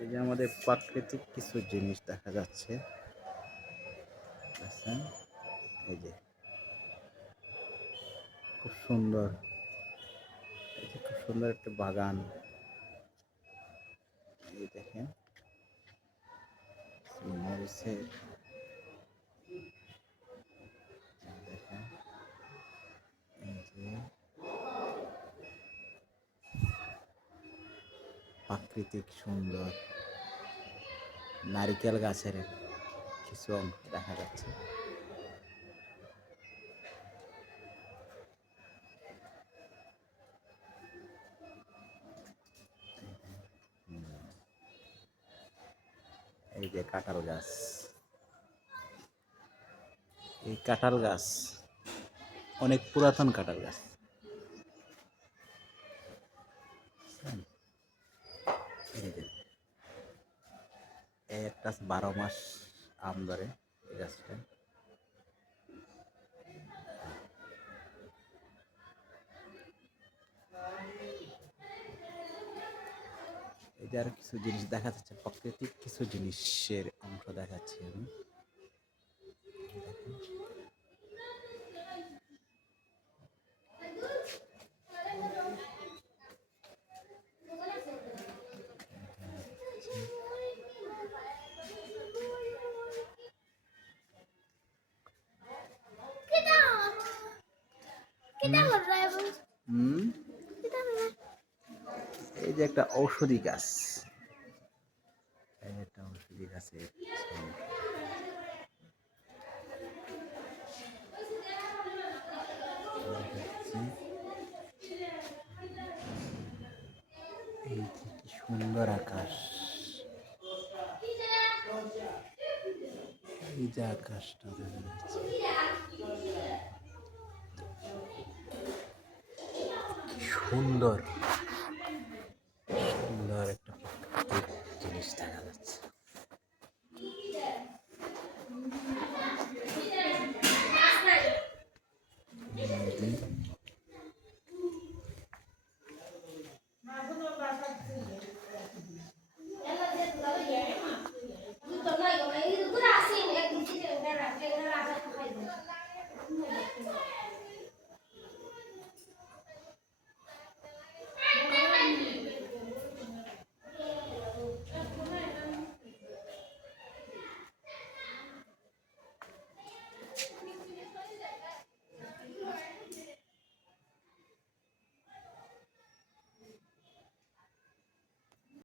এই যে আমাদের প্রাকৃতিক কিছু জিনিস দেখা যাচ্ছে? এই যে। খুব সুন্দর। খুব সুন্দর একটা বাগান। এই দেখেন, মরিচের এই দেখেন এই যে প্রাকৃতিক সুন্দর নারিকেল গাছের কিছু অংশ দেখা যাচ্ছে। এই যে কাঁঠাল গাছ। এই কাঁঠাল গাছ অনেক পুরাতন কাঁঠাল গাছ বুঝছেন? এই যে এই একটা বারো মাস আম ধরে গাছটা। এই আরও কিছু জিনিস দেখা যাচ্ছে প্রকৃতিক কিছু জিনিসের অংশ দেখাচ্ছি আমি। হুম এই যে একটা ঔষধি গাছ একটা ঔষধি গাছের এই কি সুন্দর আকাশ এই যে আকাশটা দেখা যাচ্ছে কি সুন্দর। সুন্দর একটা জিনিস দেখা যাচ্ছে।